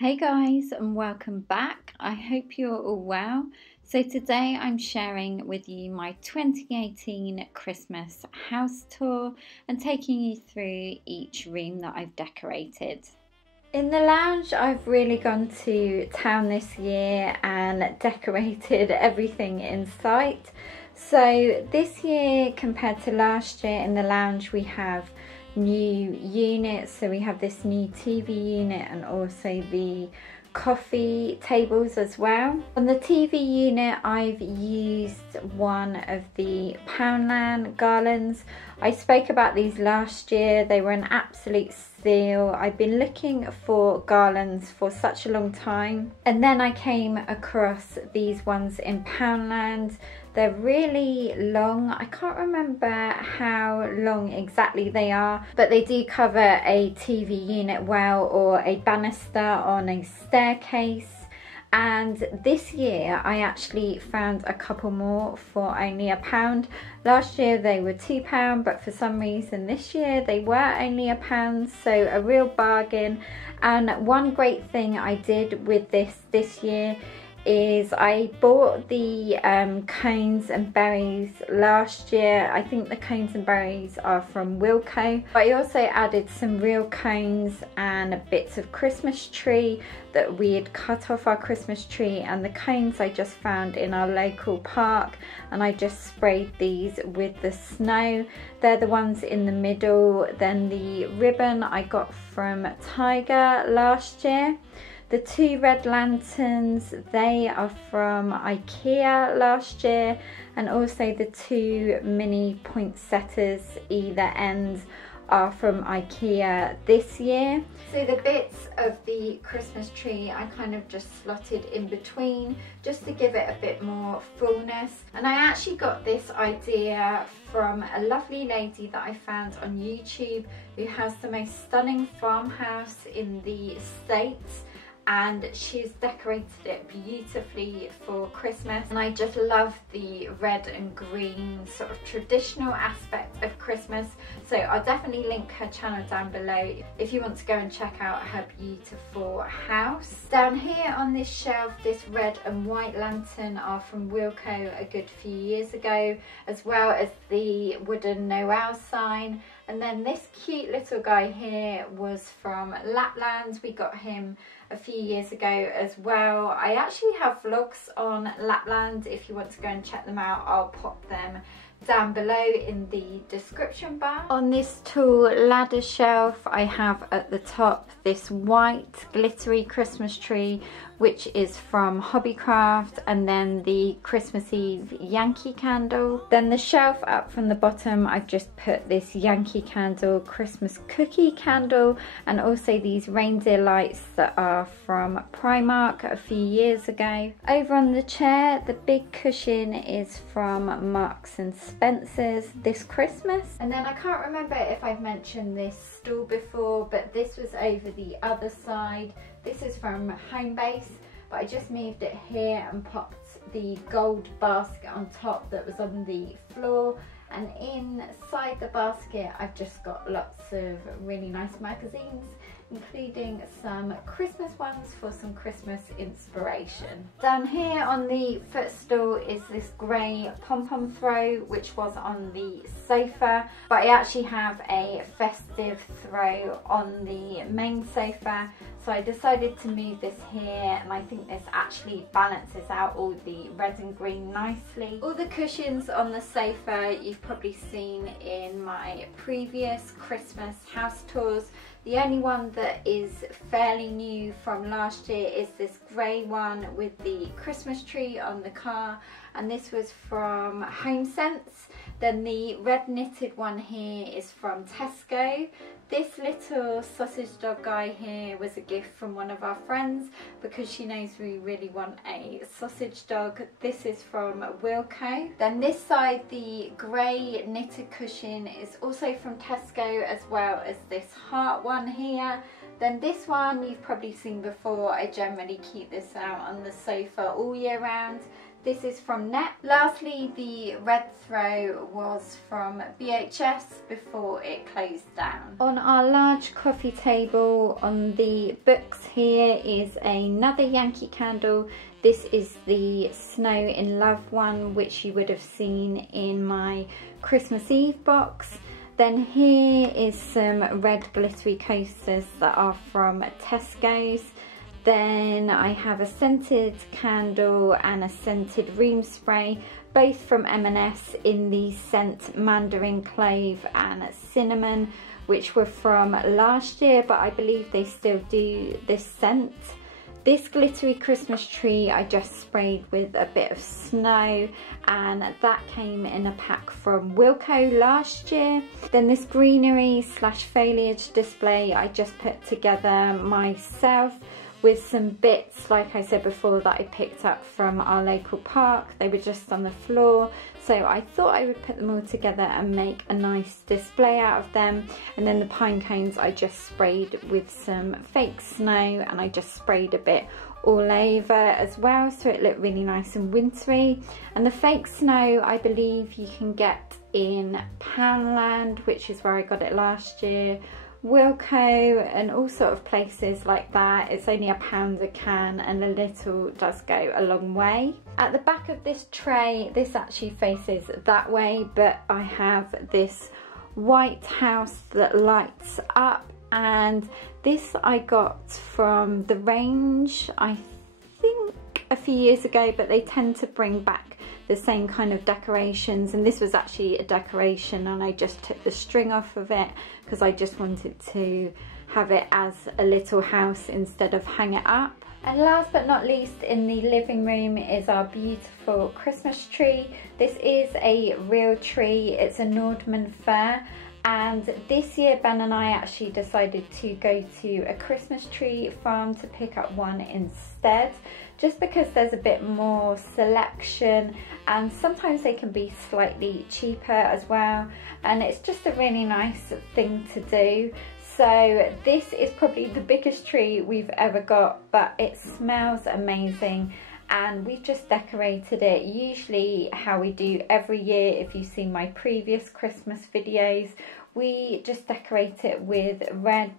Hey guys, and welcome back. I hope you're all well. So today I'm sharing with you my 2018 Christmas house tour and taking you through each room that I've decorated. In the lounge, I've really gone to town this year and decorated everything in sight. So this year compared to last year, in the lounge we have new units. So we have this new TV unit and also the coffee tables as well. On the TV unit, I've used one of the Poundland garlands. I spoke about these last year. They were an absolute steal. I've been looking for garlands for such a long time, and then I came across these ones in Poundland. They're really long. I can't remember how long exactly they are, but they do cover a TV unit well, or a banister on a staircase. And this year I actually found a couple more for only £1. Last year they were £2, but for some reason this year they were only £1, so a real bargain. And one great thing I did with this year is I bought the cones and berries last year. I think the cones and berries are from Wilko, but I also added some real cones and bits of Christmas tree that we had cut off our Christmas tree, and the cones I just found in our local park, and I just sprayed these with the snow. They're the ones in the middle. Then the ribbon I got from Tiger last year. The two red lanterns, they are from Ikea last year, and also the two mini poinsettias either end are from Ikea this year. So the bits of the Christmas tree I kind of just slotted in between just to give it a bit more fullness. And I actually got this idea from a lovely lady that I found on YouTube who has the most stunning farmhouse in the States, and she's decorated it beautifully for Christmas. And I just love the red and green sort of traditional aspect of Christmas, so I'll definitely link her channel down below if you want to go and check out her beautiful house. Down here on this shelf, this red and white lantern are from Wilko a good few years ago, as well as the wooden Noel sign. And then this cute little guy here was from Lapland. We got him a few years ago as well. I actually have vlogs on Lapland. If you want to go and check them out, I'll pop them down below in the description bar. On this tall ladder shelf, I have at the top this white glittery Christmas tree, which is from Hobbycraft, and then the Christmas Eve Yankee candle. Then the shelf up from the bottom, I've just put this Yankee candle, Christmas cookie candle, and also these reindeer lights that are from Primark a few years ago. Over on the chair, the big cushion is from Marks and Spencer's this Christmas. And then I can't remember if I've mentioned this stool before, but this was over the other side. This is from Homebase, but I just moved it here and popped the gold basket on top that was on the floor. And inside the basket I've just got lots of really nice magazines, including some Christmas ones for some Christmas inspiration. Down here on the footstool is this grey pom-pom throw, which was on the sofa, but I actually have a festive throw on the main sofa, so I decided to move this here, and I think this actually balances out all the red and green nicely. All the cushions on the sofa you've probably seen in my previous Christmas house tours. The only one that is fairly new from last year is this grey one with the Christmas tree on the car, and this was from HomeSense. Then the red knitted one here is from Tesco. This little sausage dog guy here was a gift from one of our friends because she knows we really want a sausage dog. This is from Wilko. Then this side, the grey knitted cushion is also from Tesco, as well as this heart one here. Then this one you've probably seen before. I generally keep this out on the sofa all year round. This is from Net. Lastly, the red throw was from BHS before it closed down. On our large coffee table on the books here is another Yankee candle. This is the Snow in Love one, which you would have seen in my Christmas Eve box. Then here is some red glittery coasters that are from Tesco's. Then I have a scented candle and a scented room spray, both from M&S in the scent Mandarin Clove and Cinnamon, which were from last year, but I believe they still do this scent. This glittery Christmas tree I just sprayed with a bit of snow, and that came in a pack from Wilko last year. Then this greenery slash foliage display I just put together myself with some bits, like I said before, that I picked up from our local park. They were just on the floor, so I thought I would put them all together and make a nice display out of them. And then the pine cones I just sprayed with some fake snow, and I just sprayed a bit all over as well, so it looked really nice and wintry. And the fake snow I believe you can get in Poundland, which is where I got it last year, Wilko, and all sort of places like that. It's only £1 a can, and a little does go a long way. At the back of this tray, this actually faces that way, but I have this white house that lights up, and this I got from the range I think a few years ago, but they tend to bring back the same kind of decorations, and this was actually a decoration and I just took the string off of it because I just wanted to have it as a little house instead of hang it up. And last but not least, in the living room is our beautiful Christmas tree. This is a real tree, it's a Nordman fir, and this year Ben and I actually decided to go to a Christmas tree farm to pick up one instead, just because there's a bit more selection and sometimes they can be slightly cheaper as well, and it's just a really nice thing to do. So this is probably the biggest tree we've ever got, but it smells amazing, and we've just decorated it usually how we do every year. If you've seen my previous Christmas videos, we just decorate it with red,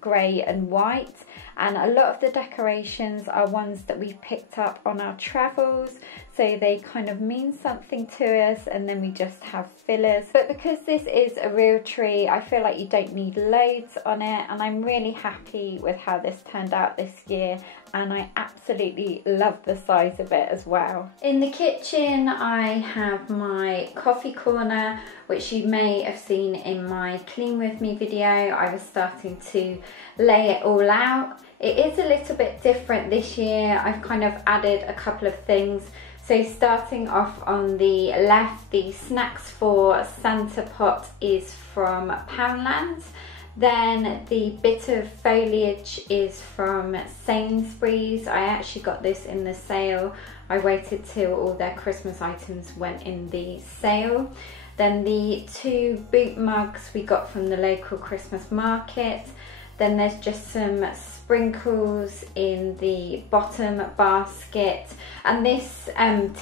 grey and white, and a lot of the decorations are ones that we've picked up on our travels, so they kind of mean something to us, and then we just have fillers. But because this is a real tree, I feel like you don't need loads on it, and I'm really happy with how this turned out this year, and I absolutely love the size of it as well. In the kitchen I have my coffee corner, which you may have seen in my Clean With Me video. I was starting to lay it all out. It is a little bit different this year. I've kind of added a couple of things. So starting off on the left, the Snacks for Santa pot is from Poundland. Then the bit of foliage is from Sainsbury's. I actually got this in the sale. I waited till all their Christmas items went in the sale. Then the 2 boot mugs we got from the local Christmas market. Then there's just some sprinkles in the bottom basket, and this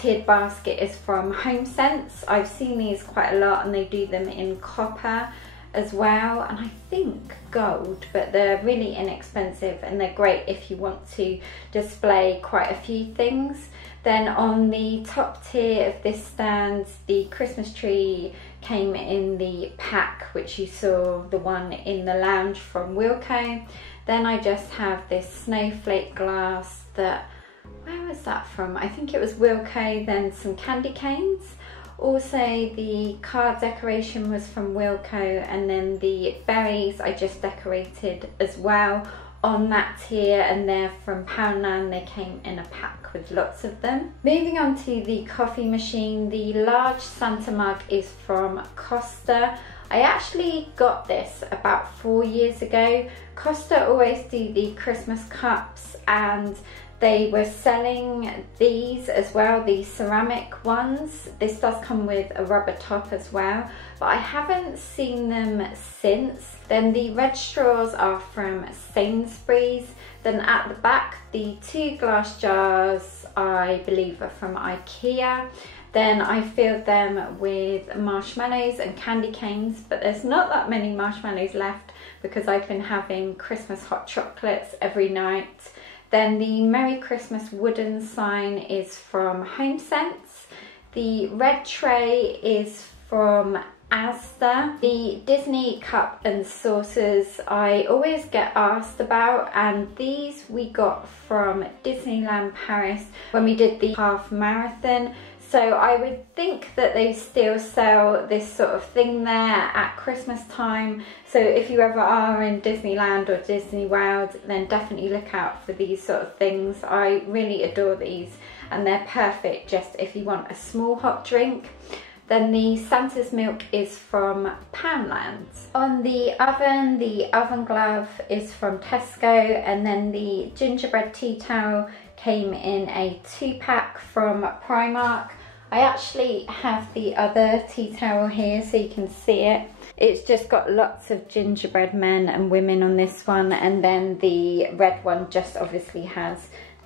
tiered basket is from HomeSense. I've seen these quite a lot, and they do them in copper as well, and I think gold, but they're really inexpensive and they're great if you want to display quite a few things. Then on the top tier of this stand, the Christmas tree came in the pack, which you saw the one in the lounge from Wilko. Then I just have this snowflake glass that, where was that from? I think it was Wilko. Then some candy canes. Also the card decoration was from Wilko, and then the berries I just decorated as well on that tier, and they're from Poundland. They came in a pack with lots of them. Moving on to the coffee machine, the large Santa mug is from Costa. I actually got this about 4 years ago. Costa always do the Christmas cups, and they were selling these as well, the ceramic ones. This does come with a rubber top as well, but I haven't seen them since. Then the red straws are from Sainsbury's. Then at the back, the 2 glass jars, I believe, are from Ikea. Then I filled them with marshmallows and candy canes, but there's not that many marshmallows left because I've been having Christmas hot chocolates every night. Then the Merry Christmas wooden sign is from HomeSense. The red tray is from Asda. The Disney cup and saucers I always get asked about, and these we got from Disneyland Paris when we did the half marathon. So I would think that they still sell this sort of thing there at Christmas time. So if you ever are in Disneyland or Disney World, then definitely look out for these sort of things. I really adore these, and they're perfect just if you want a small hot drink. Then the Santa's milk is from Poundland. On the oven glove is from Tesco, and then the gingerbread tea towel came in a 2-pack from Primark. I actually have the other tea towel here so you can see it. It's just got lots of gingerbread men and women on this one, and then the red one just obviously has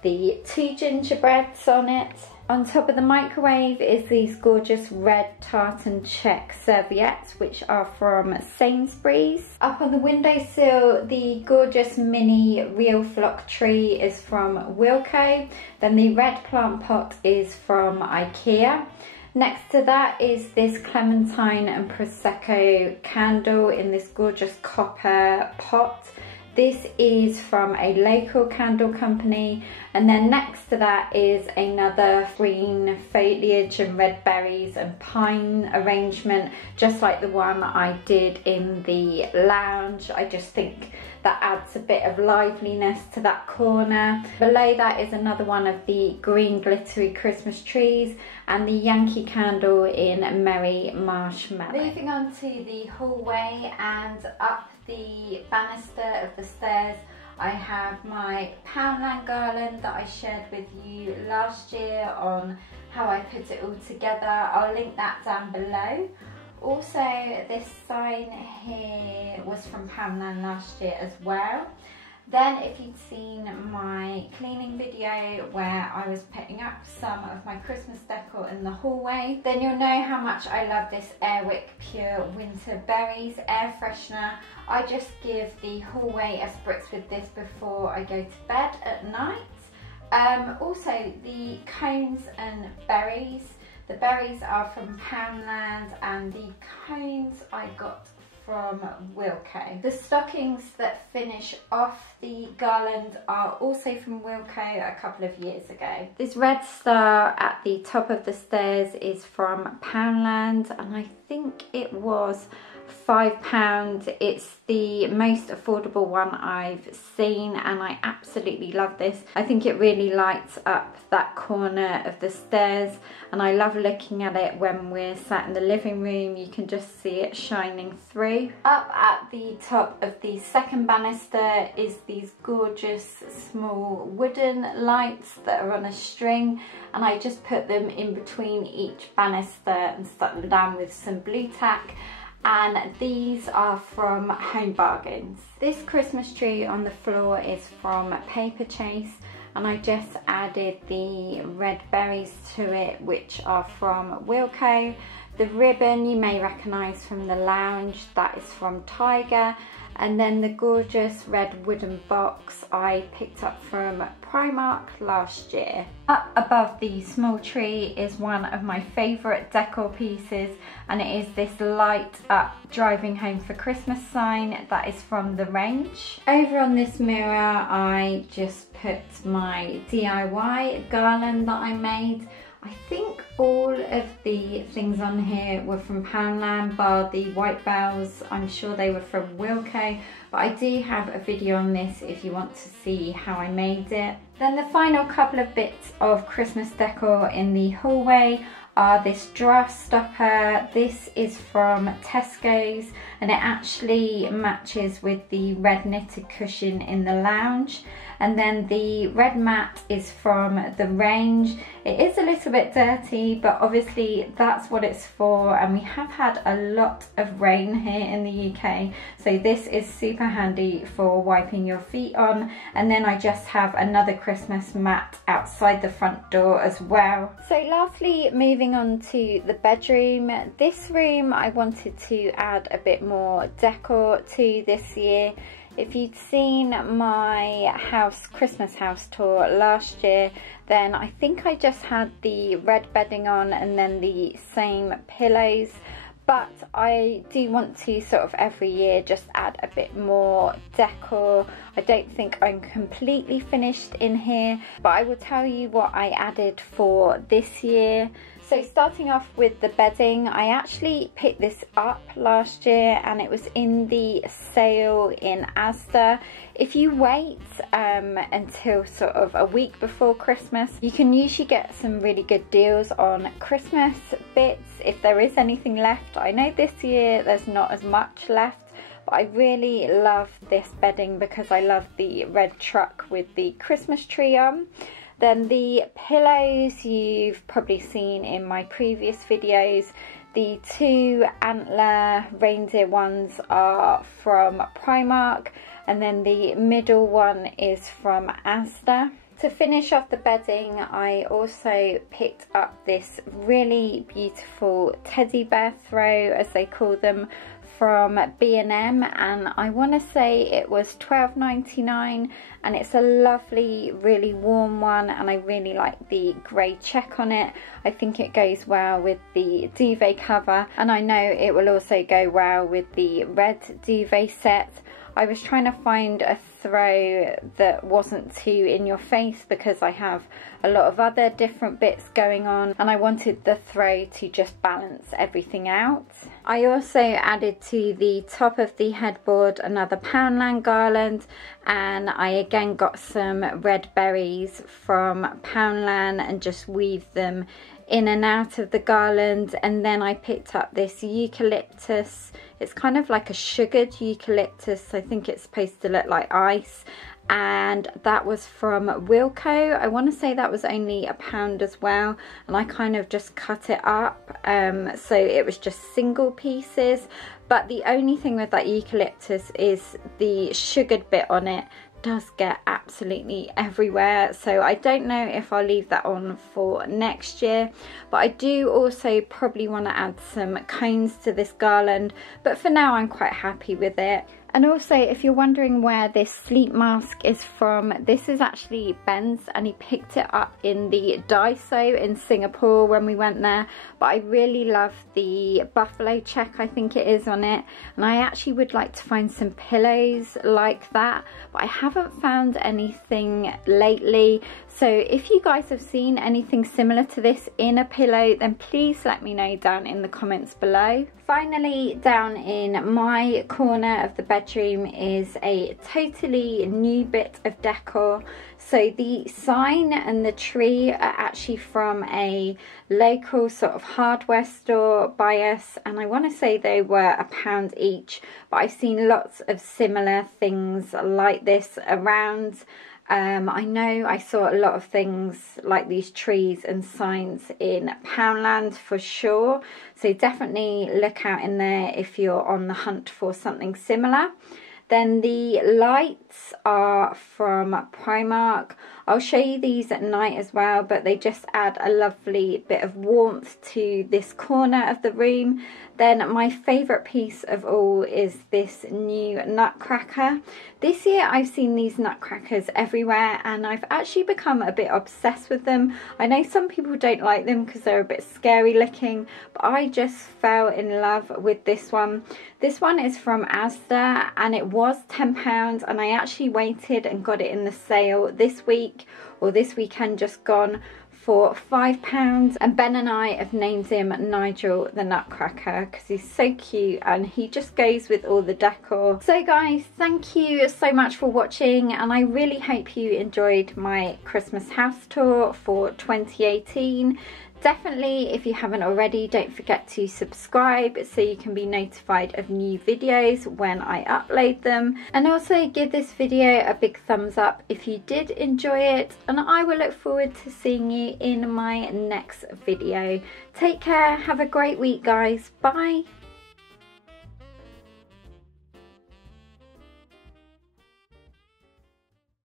the 2 gingerbreads on it. On top of the microwave is these gorgeous red tartan check serviettes, which are from Sainsbury's. Up on the windowsill, the gorgeous mini real flock tree is from Wilko. Then the red plant pot is from Ikea. Next to that is this clementine and prosecco candle in this gorgeous copper pot. This is from a local candle company, and then next to that is another green foliage and red berries and pine arrangement, just like the one I did in the lounge. I just think that adds a bit of liveliness to that corner. Below that is another one of the green glittery Christmas trees and the Yankee candle in Merry Marshmallow. Moving on to the hallway and up the banister of the stairs, I have my Poundland garland that I shared with you last year on how I put it all together. I'll link that down below. Also, this sign here was from Poundland last year as well. Then if you'd seen my cleaning video where I was putting up some of my Christmas decor in the hallway, then you'll know how much I love this Airwick Pure Winter Berries air freshener. I just give the hallway a spritz with this before I go to bed at night. Also the cones and berries. The berries are from Poundland and the cones I got from Wilko. The stockings that finish off the garland are also from Wilko a couple of years ago. This red star at the top of the stairs is from Poundland, and I think it was £5. It's the most affordable one I've seen, and I absolutely love this. I think it really lights up that corner of the stairs, and I love looking at it when we're sat in the living room. You can just see it shining through. Up at the top of the second banister is these gorgeous small wooden lights that are on a string, and I just put them in between each banister and stuck them down with some blue tack. And these are from Home Bargains. This Christmas tree on the floor is from Paper Chase, and I just added the red berries to it, which are from Wilko. The ribbon you may recognise from the lounge, that is from Tiger. And then the gorgeous red wooden box I picked up from Primark last year. Up above the small tree is one of my favourite decor pieces, and it is this light up driving home for Christmas sign that is from the range. Over on this mirror I just put my DIY garland that I made. I think all of the things on here were from Poundland, bar the white bells. I'm sure they were from Wilko, but I do have a video on this if you want to see how I made it. Then the final couple of bits of Christmas decor in the hallway are this draft stopper. This is from Tesco's, and it actually matches with the red knitted cushion in the lounge. And then the red mat is from the range. It is a little bit dirty, but obviously that's what it's for, and we have had a lot of rain here in the UK, so this is super handy for wiping your feet on. And then I just have another Christmas mat outside the front door as well. So lastly, moving on to the bedroom. This room I wanted to add a bit more decor to this year. If you'd seen my Christmas house tour last year, then I think I just had the red bedding on and then the same pillows. But I do want to sort of every year just add a bit more decor. I don't think I'm completely finished in here, but I will tell you what I added for this year. So starting off with the bedding, I actually picked this up last year and it was in the sale in Asda. If you wait until sort of a week before Christmas, you can usually get some really good deals on Christmas bits if there is anything left. I know this year there's not as much left, but I really love this bedding because I love the red truck with the Christmas tree on. Then the pillows you've probably seen in my previous videos. The two antler reindeer ones are from Primark, and then the middle one is from Asda. To finish off the bedding, I also picked up this really beautiful teddy bear throw, as they call them, from B&M, and I want to say it was £12.99, and it's a lovely, really warm one, and I really like the grey check on it. I think it goes well with the duvet cover, and I know it will also go well with the red duvet set. I was trying to find a throw that wasn't too in your face because I have a lot of other different bits going on, and I wanted the throw to just balance everything out. I also added to the top of the headboard another Poundland garland, and I again got some red berries from Poundland and just weaved them in and out of the garland. And then I picked up this eucalyptus. It's kind of like a sugared eucalyptus. I think it's supposed to look like ice, and that was from Wilko. I want to say that was only £1 as well, and I kind of just cut it up so it was just single pieces. But the only thing with that eucalyptus is the sugared bit on it does get absolutely everywhere, so I don't know if I'll leave that on for next year. But I do also probably want to add some cones to this garland, but for now I'm quite happy with it. And also, if you're wondering where this sleep mask is from, this is actually Ben's, and he picked it up in the Daiso in Singapore when we went there. But I really love the buffalo check, I think it is, on it, and I actually would like to find some pillows like that, but I haven't found anything lately. So if you guys have seen anything similar to this in a pillow, then please let me know down in the comments below. Finally, down in my corner of the bedroom is a totally new bit of decor. So the sign and the tree are actually from a local sort of hardware store by us, and I want to say they were £1 each, but I've seen lots of similar things like this around. I know I saw a lot of things like these trees and signs in Poundland for sure, so definitely look out in there if you're on the hunt for something similar. Then the lights are from Primark. I'll show you these at night as well, but they just add a lovely bit of warmth to this corner of the room. Then my favourite piece of all is this new nutcracker. This year I've seen these nutcrackers everywhere, and I've actually become a bit obsessed with them. I know some people don't like them because they're a bit scary looking, but I just fell in love with this one. This one is from Asda, and it was £10, and I actually waited and got it in the sale this week, or this weekend just gone, for £5, and Ben and I have named him Nigel the Nutcracker because he's so cute and he just goes with all the decor. So guys, thank you so much for watching, and I really hope you enjoyed my Christmas house tour for 2018. Definitely, if you haven't already, don't forget to subscribe so you can be notified of new videos when I upload them. And also give this video a big thumbs up if you did enjoy it. And I will look forward to seeing you in my next video. Take care, have a great week guys, bye.